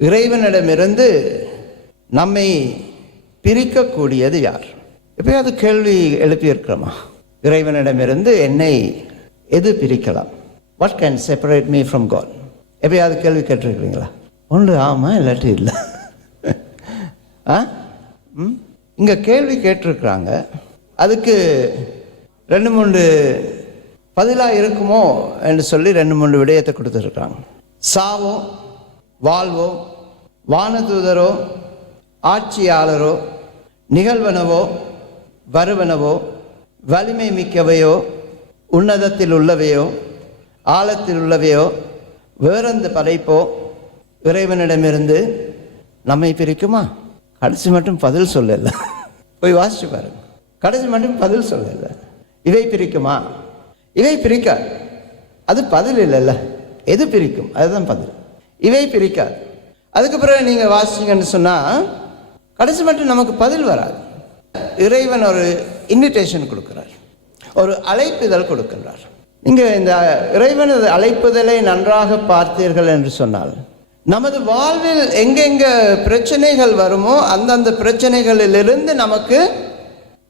இறைவனிடமிருந்து நம்மை பிரிக்கக்கூடியது யார்? எப்பயாவது கேள்வி எழுப்பியிருக்கிறோமா? இறைவனிடமிருந்து என்னை எது பிரிக்கலாம்? What can separate me from God? எப்பயாவது கேள்வி கேட்டிருக்கிறீங்களா? ஒன்று ஆமாம், இல்லாட்டி இல்லை. இங்கே கேள்வி கேட்டிருக்கிறாங்க, அதுக்கு 2-3 பதிலாக இருக்குமோ என்று சொல்லி 2-3 விடயத்தை கொடுத்துருக்குறாங்க. சாவோ, வாழ்வோ, வானதூதரோ, ஆட்சியாளரோ, நிகழ்வனவோ, வருவனவோ, வலிமை மிக்கவையோ, உன்னதத்தில் உள்ளவையோ, ஆழத்தில் உள்ளவையோ, வேறெந்த படைப்போ இறைவனிடமிருந்து நம்மை பிரிக்குமா? கடைசி மட்டும் பதில் சொல்லல. போய் வாசிச்சு பாருங்க. கடைசி மட்டும் பதில் சொல்லல. இவை பிரிக்குமா? இவை பிரிக்காது. அது பதில் இல்லைல்ல. எது பிரிக்கும்? அதுதான் பதில். இவை பிரிக்காது. அதுக்கு பிறகு நீங்கள் வாசிங்கன்னு சொன்னால் கடைசி மட்டும் நமக்கு பதில் வராது. இறைவன் ஒரு இன்விடேஷன் கொடுக்குறார், ஒரு அழைப்புதல் கொடுக்கின்றார். நீங்கள் இந்த இறைவனது அழைப்புதலை நன்றாக பார்த்தீர்கள் என்று சொன்னால், நமது வாழ்வில் எங்கெங்கே பிரச்சனைகள் வருமோ அந்தந்த பிரச்சனைகளிலிருந்து நமக்கு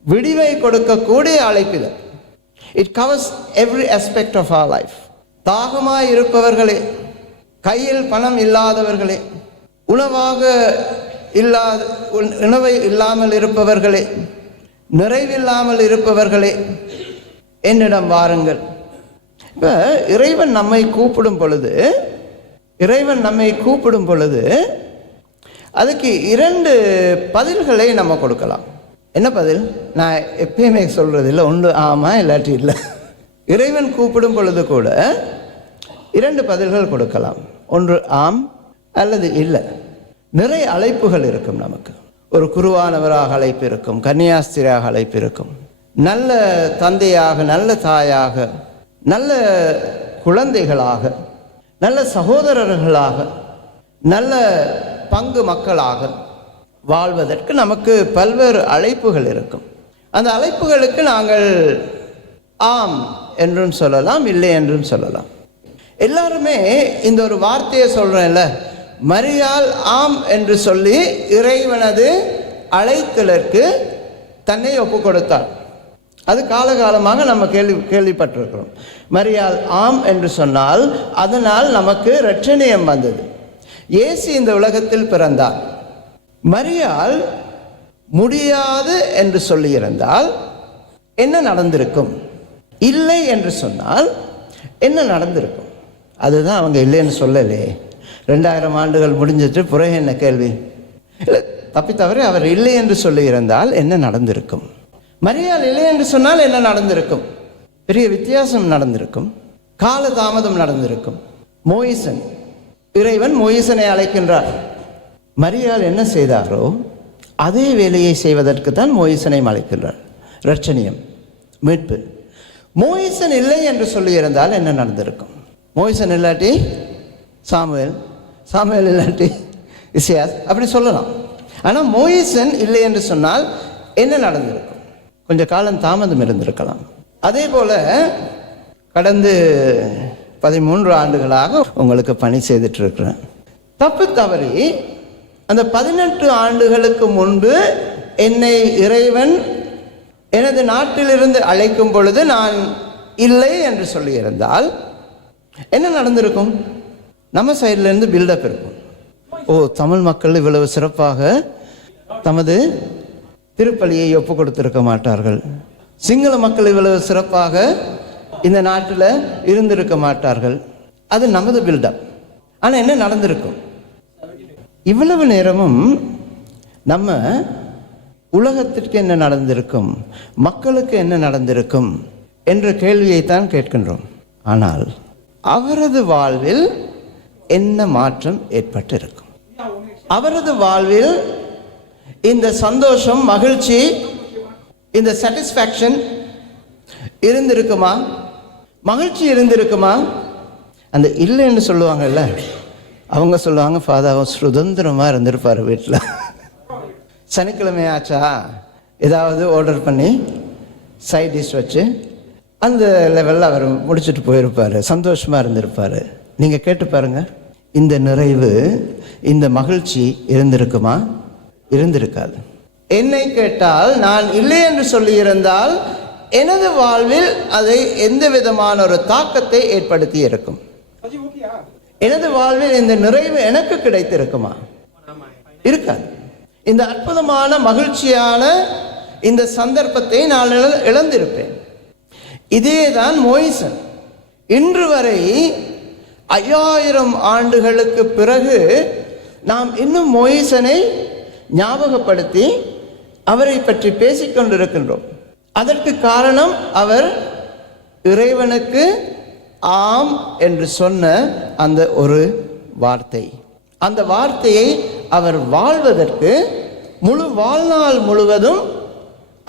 விடிவை கொடுக்கக்கூடிய அழைப்புதல். It covers every aspect of our life. தாகமாய் இருப்பவர்களே, கையில் பணம் இல்லாதவர்களே, உணவை இல்லாமல் இருப்பவர்களே, நிறைவில்லாமல் இருப்பவர்களே, என்னிடம் வாருங்கள். இப்போ இறைவன் நம்மை கூப்பிடும் பொழுது அதுக்கு 2 பதில்களை நம்ம கொடுக்கலாம். என்ன பதில்? நான் எப்பயுமே சொல்றதில்லை, ஒன்று ஆமாம் இல்லாட்டி இல்லை. இறைவன் கூப்பிடும் பொழுது கூட 2 பதில்கள் கொடுக்கலாம். ஒன்று ஆம் அல்லது இல்லை. நிறைய அழைப்புகள் இருக்கும் நமக்கு. ஒரு குருவானவராக அழைப்பு இருக்கும், கன்னியாஸ்திரியாக அழைப்பு இருக்கும், நல்ல தந்தையாக, நல்ல தாயாக, நல்ல குழந்தைகளாக, நல்ல சகோதரர்களாக, நல்ல பங்கு மக்களாக வாழ்வதற்கு நமக்கு பல்வேறு அழைப்புகள் இருக்கும். அந்த அழைப்புகளுக்கு நாங்கள் ஆம் என்றும் சொல்லலாம், இல்லை என்றும் சொல்லலாம். எல்லாருமே இந்த ஒரு வார்த்தையை சொல்கிறேன்ல, மரியாள் ஆம் என்று சொல்லி இறைவனது அழைத்தலுக்கு தன்னை ஒப்பு கொடுத்தார். அது காலகாலமாக நம்ம கேள்விப்பட்டிருக்கிறோம். மரியாள் ஆம் என்று சொன்னால் அதனால் நமக்கு இரட்சணியம் வந்தது. இயேசு இந்த உலகத்தில் பிறந்தார். மரியாள் முடியாது என்று சொல்லியிருந்தால் என்ன நடந்திருக்கும்? இல்லை என்று சொன்னால் என்ன நடந்திருக்கும்? அதுதான் அவங்க இல்லைன்னு சொல்லலே. 2000 ஆண்டுகள் முடிஞ்சிட்டு பிறகு என்ன கேள்வி? இல்லை, தப்பி தவறி அவர் இல்லை என்று சொல்லியிருந்தால் என்ன நடந்திருக்கும்? மரியாள் இல்லை என்று சொன்னால் என்ன நடந்திருக்கும்? பெரிய வித்தியாசம் நடந்திருக்கும். கால தாமதம் நடந்திருக்கும். இறைவன் மோயிசனை அழைக்கின்றார். மரியாள் என்ன செய்தாரோ அதே வேலையை செய்வதற்கு தான் மோயிசனை அழைக்கின்றார். இரட்சணியம், மீட்பு. மோயிசன் இல்லை என்று சொல்லியிருந்தால் என்ன நடந்திருக்கும்? மோயிசன் இல்லாட்டி சாமுவேல் இல்லாட்டி இசையாஸ், அப்படி சொல்லலாம். ஆனால் மோயிசன் இல்லை என்று சொன்னால் என்ன நடந்திருக்கும்? கொஞ்சம் காலம் தாமதம் இருந்திருக்கலாம். அதே போல் கடந்து 13 ஆண்டுகளாக உங்களுக்கு பணி செய்துட்டு இருக்கிறேன். தப்பு தவறி அந்த 18 ஆண்டுகளுக்கு முன்பு என்னை இறைவன் எனது நாட்டிலிருந்து அழைக்கும் பொழுது நான் இல்லை என்று சொல்லியிருந்தால் என்ன நடந்திருக்கும்? நம்ம சைட்லேருந்து பில்டப் இருக்கும். ஓ, தமிழ் மக்கள் இவ்வளவு சிறப்பாக தமது திருப்பலியை ஒப்பு கொடுத்திருக்க மாட்டார்கள், சிங்கள மக்கள் இவ்வளவு சிறப்பாக இந்த நாட்டில் இருந்திருக்க மாட்டார்கள். அது நமது பில்டப். ஆனால் என்ன நடந்திருக்கும்? இவ்வளவு நேரமும் நம்ம உலகத்திற்கு என்ன நடந்திருக்கும், மக்களுக்கு என்ன நடந்திருக்கும் என்ற கேள்வியைத்தான் கேட்கின்றோம். ஆனால் அவரது வாழ்வில் என்ன மாற்றம் ஏற்பட்டிருக்கும்? அவரது வாழ்வில் இந்த சந்தோஷம், மகிழ்ச்சி, இந்த சாட்டிஸ்ஃபேக்ஷன் இருந்திருக்குமா? மகிழ்ச்சி இருந்திருக்குமா? அந்த இல்லைன்னு சொல்லுவாங்கல்ல, அவங்க சொல்லுவாங்க, ஃபாதர் சுதந்திரமாக இருந்திருப்பார் வீட்டில். சனிக்கிழமை ஆச்சா ஏதாவது ஆர்டர் பண்ணி சைட் டிஷ் வச்சு அந்த லெவலில் அவர் முடிச்சுட்டு போயிருப்பார், சந்தோஷமாக இருந்திருப்பார். நீங்கள் கேட்டு பாருங்கள், இந்த நிறைவு, இந்த மகிழ்ச்சி இருந்திருக்குமா? இருந்திருக்காது. என்னை கேட்டால், நான் இல்லை என்று சொல்லியிருந்தால் எனது வாழ்வில் அதை எந்த விதமான ஒரு தாக்கத்தை ஏற்படுத்தி இருக்கும்? எனது வாழ்வில் இந்த நிறைவு எனக்கு கிடைத்திருக்குமா? இருக்காது. இந்த அற்புதமான மகிழ்ச்சியான இந்த சந்தர்ப்பத்தை நான் இழந்திருப்பேன். இதேதான் மோயிசன். இன்று வரை 5000 ஆண்டுகளுக்கு பிறகு நாம் இன்னும் மோயிசனை ஞாபகப்படுத்தி அவரை பற்றி பேசிக்கொண்டிருக்கின்றோம். அதற்கு காரணம், அவர் இறைவனுக்கு ஆம் என்று சொன்ன அந்த ஒரு வார்த்தை. அந்த வார்த்தையை அவர் வாழ்வதற்கு முழு வாழ்நாள் முழுவதும்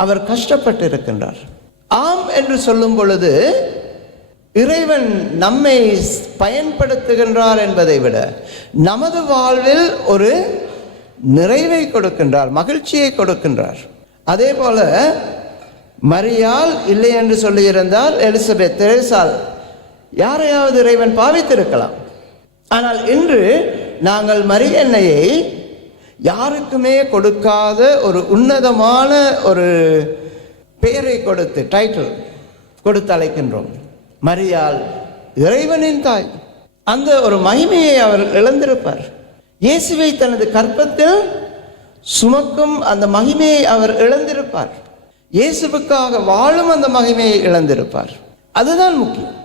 அவர் கஷ்டப்பட்டு இருக்கின்றார். ஆம் என்று சொல்லும் பொழுது இறைவன் நம்மை பயன்படுத்துகின்றார் என்பதை விட நமது வாழ்வில் ஒரு நிறைவை கொடுக்கின்றார், மகிழ்ச்சியை கொடுக்கின்றார். அதே போல மரியாள் இல்லை என்று சொல்லியிருந்தால் எலிசபெத், தெரேசால் யாரையாவது இறைவன் பாவித்திருக்கலாம். ஆனால் இன்று நாங்கள் மரியன்னையை யாருக்குமே கொடுக்காத ஒரு உன்னதமான ஒரு பெயரை கொடுத்து, டைட்டில் கொடுத்து அழைக்கின்றோம். மரியாள் இறைவனின் தாய். அந்த ஒரு மகிமையை அவர் இழந்திருப்பார். இயேசுவை தனது கற்பத்தில் சுமக்கும் அந்த மகிமையை அவர் இழந்திருப்பார். இயேசுவுக்காக வாழும் அந்த மகிமையை இழந்திருப்பார். அதுதான் முக்கியம்.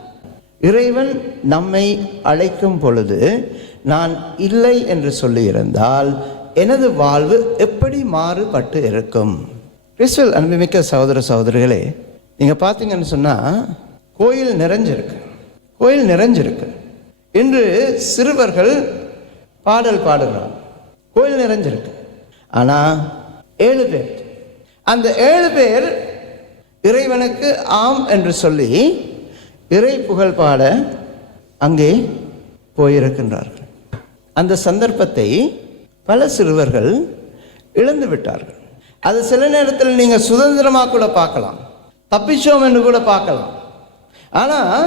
இறைவன் நம்மை அழைக்கும் பொழுது நான் இல்லை என்று சொல்லியிருந்தால் எனது வாழ்வு எப்படி மாறுபட்டு இருக்கும்? கிறிஸ்துவில் அன்புமிக்க சகோதர சகோதரிகளே, நீங்கள் பார்த்தீங்கன்னு சொன்னால் கோயில் நிறைஞ்சிருக்கு, கோயில் நிறைஞ்சிருக்கு. இன்று சிறுவர்கள் பாடல் பாடுறாங்க, கோயில் நிறைஞ்சிருக்கு. ஆனால் 7 பேர், அந்த 7 பேர் இறைவனுக்கு ஆம் என்று சொல்லி இறை புகழ் பாட அங்கே போயிருக்கின்றார்கள். அந்த சந்தர்ப்பத்தை பல சிறுவர்கள் இழந்து விட்டார்கள். அது சில நேரத்தில் நீங்கள் சுதந்திரமாக கூட பார்க்கலாம், தப்பிச்சோம் என்று கூட பார்க்கலாம். ஆனால்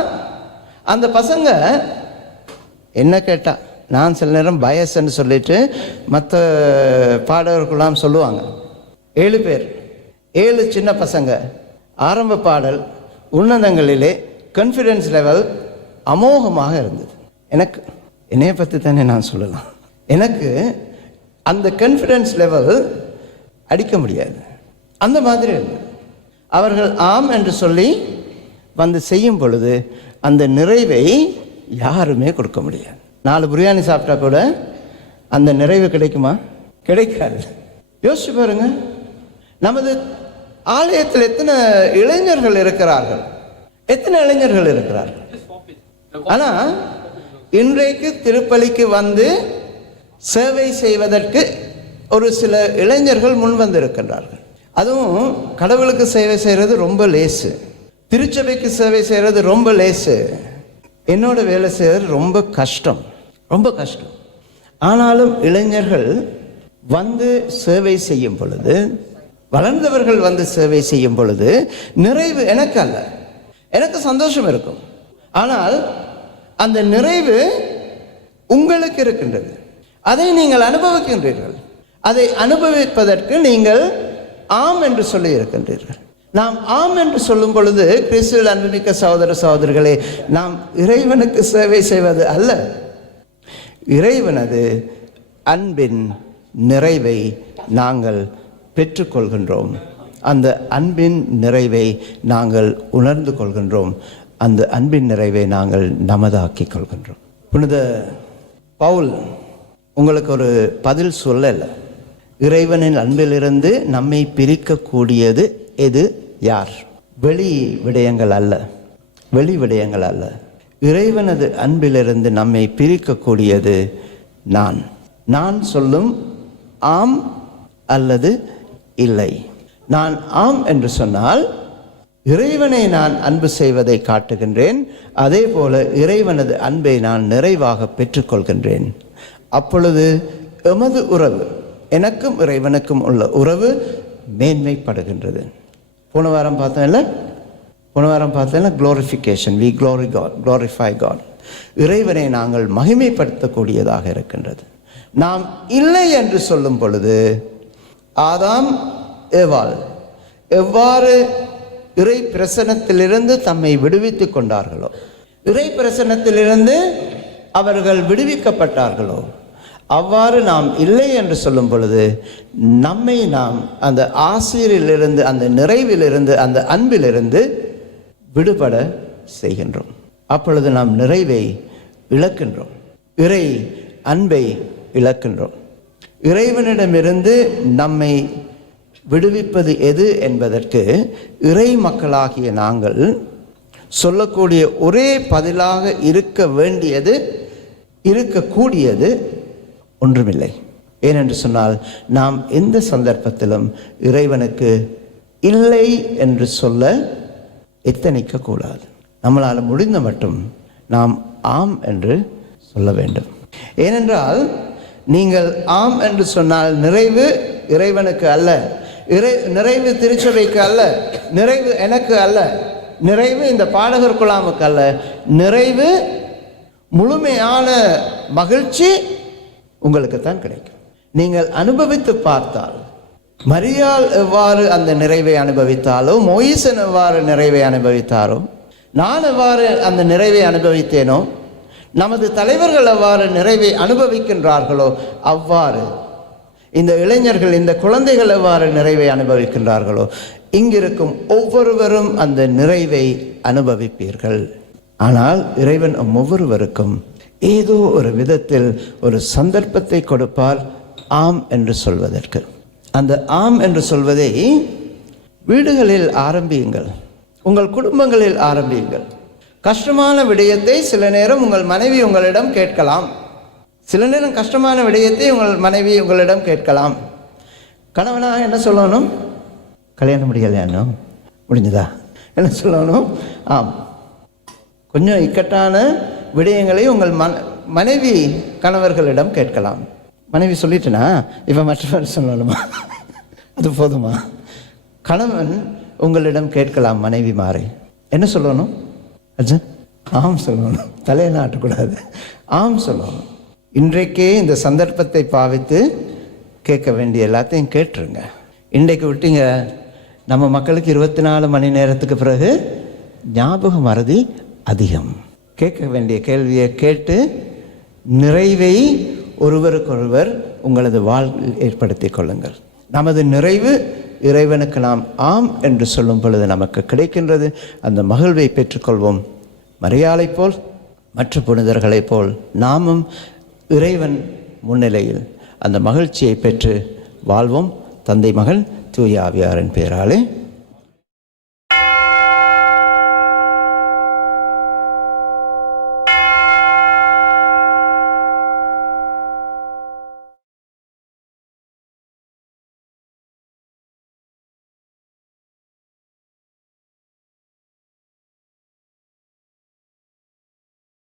அந்த பசங்க என்ன கேட்டால், நான் சில நேரம் பயஸ்ன்னு சொல்லிட்டு மற்ற பாடகர்களெல்லாம் சொல்லுவாங்க. 7 பேர், 7 சின்ன பசங்க, ஆரம்ப பாடல் உன்னதங்களிலே கான்ஃபிடென்ஸ் லெவல் அமோகமாக இருந்தது. எனக்கு என்னைய பற்றி தானே நான் சொல்லலாம். எனக்கு அந்த கான்ஃபிடென்ஸ் லெவல் அடிக்க முடியாது, அந்த மாதிரி இருந்தது. அவர்கள் ஆம் என்று சொல்லி வந்து செய்யும் பொழுது அந்த நிறைவை யாருமே கொடுக்க முடியாது. 4 பிரியாணி சாப்பிட்டா கூட அந்த நிறைவு கிடைக்குமா? கிடைக்காது. யோசிச்சு பாருங்க, நமது ஆலயத்தில் எத்தனை இளைஞர்கள் இருக்கிறார்கள், எத்தனை இளைஞர்கள் இருக்கிறார்கள். ஆனால் இன்றைக்கு திருப்பலிக்கு வந்து சேவை செய்வதற்கு ஒரு சில இளைஞர்கள் முன் வந்து இருக்கின்றார்கள். அதுவும் கடவுளுக்கு சேவை செய்கிறது ரொம்ப லேசு, திருச்சபைக்கு சேவை செய்கிறது ரொம்ப லேசு, என்னோட வேலை செய்கிறது ரொம்ப கஷ்டம், ரொம்ப கஷ்டம். ஆனாலும் இளைஞர்கள் வந்து சேவை செய்யும் பொழுது, வளர்ந்தவர்கள் வந்து சேவை செய்யும் பொழுது நிறைவு எனக்கு அல்ல, எனக்கு சந்தோஷம் இருக்கும். ஆனால் அந்த நிறைவு உங்களுக்கு இருக்கின்றது, அதை நீங்கள் அனுபவிக்கின்றீர்கள். அதை அனுபவிப்பதற்கு நீங்கள் ஆம் என்று சொல்லி இருக்கின்றீர்கள். நாம் ஆம் என்று சொல்லும் பொழுது கிறிஸ்துவில் அன்புமிக்க சகோதர சகோதரிகளே, நாம் இறைவனுக்கு சேவை செய்வது அல்ல, இறைவனது அன்பின் நிறைவை நாங்கள் பெற்றுக்கொள்கின்றோம். அந்த அன்பின் நிறைவை நாங்கள் உணர்ந்து கொள்கின்றோம். அந்த அன்பின் நிறைவை நாங்கள் நமதாக்கிக் கொள்கின்றோம். புனித பவுல் உங்களுக்கு ஒரு பதில் சொல்லலை. இறைவனின் அன்பிலிருந்து நம்மை பிரிக்கக்கூடியது எது, யார்? வெளி விடயங்கள் அல்ல, வெளி விடயங்கள் அல்ல. இறைவனது அன்பிலிருந்து நம்மை பிரிக்கக்கூடியது நான். நான் சொல்லும் ஆம் அல்லது இல்லை. நான் ஆம் என்று சொன்னால் இறைவனை நான் அன்பு செய்வதை காட்டுகின்றேன். அதே போல இறைவனது அன்பை நான் நிறைவாக பெற்றுக்கொள்கின்றேன். அப்பொழுது எமது உறவு, எனக்கும் இறைவனுக்கும் உள்ள உறவு மேன்மைப்படுகின்றது. போன வாரம் பார்த்தேன்ல, குளோரிஃபிகேஷன், வி க்ளோரிஃபை காட். இறைவனை நாங்கள் மகிமைப்படுத்தக்கூடியதாக இருக்கின்றது. நாம் இல்லை என்று சொல்லும் பொழுது ஆதாம் ஏவாள் எவ்வாறு இறை பிரசன்னத்திலிருந்து தம்மை விடுவித்துக் கொண்டார்களோ, இறை பிரசன்னத்திலிருந்து அவர்கள் விடுவிக்கப்பட்டார்களோ, அவ்வாறு நாம் இல்லை என்று சொல்லும் பொழுது நம்மை நாம் அந்த ஆசிரியரிலிருந்து, அந்த நிறைவிலிருந்து, அந்த அன்பிலிருந்து விடுபட செய்கின்றோம். அப்பொழுது நாம் நிறைவை இழக்கின்றோம், இறை அன்பை இழக்கின்றோம். இறைவனிடமிருந்து நம்மை விடுவிப்பது எது என்பதற்கு இறை மக்களாகிய நாங்கள் சொல்லக்கூடிய ஒரே பதிலாக இருக்க வேண்டியது, இருக்கக்கூடியது ஒன்றுமில்லை. ஏனென்று சொன்னால், நாம் எந்த சந்தர்ப்பத்திலும் இறைவனுக்கு இல்லை என்று சொல்ல எத்தனிக்க கூடாது. நம்மளால் முடிந்த மட்டும் நாம் ஆம் என்று சொல்ல வேண்டும். ஏனென்றால் நீங்கள் ஆம் என்று சொன்னால் நிறைவு இறைவனுக்கு அல்ல, நிறைவு திருச்சபைக்கு அல்ல, நிறைவு எனக்கு அல்ல, நிறைவு இந்த பாடகர் குழாமுக்கு அல்ல, நிறைவு முழுமையான மகிழ்ச்சி உங்களுக்கு தான் கிடைக்கும். நீங்கள் அனுபவித்து பார்த்தால், மரியாள் எவ்வாறு அந்த நிறைவை அனுபவித்தாலோ, மோயிசன் எவ்வாறு நிறைவை அனுபவித்தாரோ, நான் எவ்வாறு அந்த நிறைவை அனுபவித்தேனோ, நமது தலைவர்கள் எவ்வாறு நிறைவை அனுபவிக்கின்றார்களோ, அவ்வாறு இந்த இளைஞர்கள், இந்த குழந்தைகள் எவ்வாறு நிறைவை அனுபவிக்கின்றார்களோ, இங்கிருக்கும் ஒவ்வொருவரும் அந்த நிறைவை அனுபவிப்பீர்கள். ஆனால் இறைவன் ஒவ்வொருவருக்கும் ஏதோ ஒரு விதத்தில் ஒரு சந்தர்ப்பத்தை கொடுப்பார் ஆம் என்று சொல்வதற்கு. அந்த ஆம் என்று சொல்வதை வீடுகளில் ஆரம்பியுங்கள், உங்கள் குடும்பங்களில் ஆரம்பியுங்கள். கஷ்டமான விடயத்தை சில நேரம் உங்கள் மனைவி உங்களிடம் கேட்கலாம், சில நேரம் கஷ்டமான விடயத்தை உங்கள் மனைவி உங்களிடம் கேட்கலாம். கணவனாக என்ன சொல்லணும்? கல்யாணம் முடியலையானோ, முடிஞ்சதா? என்ன சொல்லணும்? ஆம். கொஞ்சம் இக்கட்டான விடயங்களை உங்கள் மனைவி கணவர்களிடம் கேட்கலாம். மனைவி சொல்லிட்டேனா, இப்போ மற்றவர் சொல்லணுமா? அது போதுமா? கணவன் உங்களிடம் கேட்கலாம், மனைவி மாறி என்ன சொல்லணும்? அஜன் ஆம் சொல்லணும், தலையை நாட்டக்கூடாது, ஆம் சொல்லணும். இன்றைக்கே இந்த சந்தர்ப்பத்தை பாவித்து கேட்க வேண்டிய எல்லாத்தையும் கேட்டுருங்க. இன்றைக்கு விட்டீங்க, நம்ம மக்களுக்கு 24 மணி நேரத்துக்கு பிறகு ஞாபக மறதி அதிகம். கேட்க வேண்டிய கேள்வியை கேட்டு நிறைவை ஒருவருக்கொருவர் உங்களது வாழ்வில் ஏற்படுத்தி கொள்ளுங்கள். நமது நிறைவு இறைவனுக்கு நாம் ஆம் என்று சொல்லும் பொழுது நமக்கு கிடைக்கின்றது. அந்த மகிழ்வை பெற்றுக்கொள்வோம். மரியாளைப் போல், மற்ற புனிதர்களைப் போல் நாமும் இறைவன் முன்னிலையில் அந்த மகிழ்ச்சியை பெற்று வாழ்வோம். தந்தை, மகன், தூய ஆவியாரின் பெயராலே.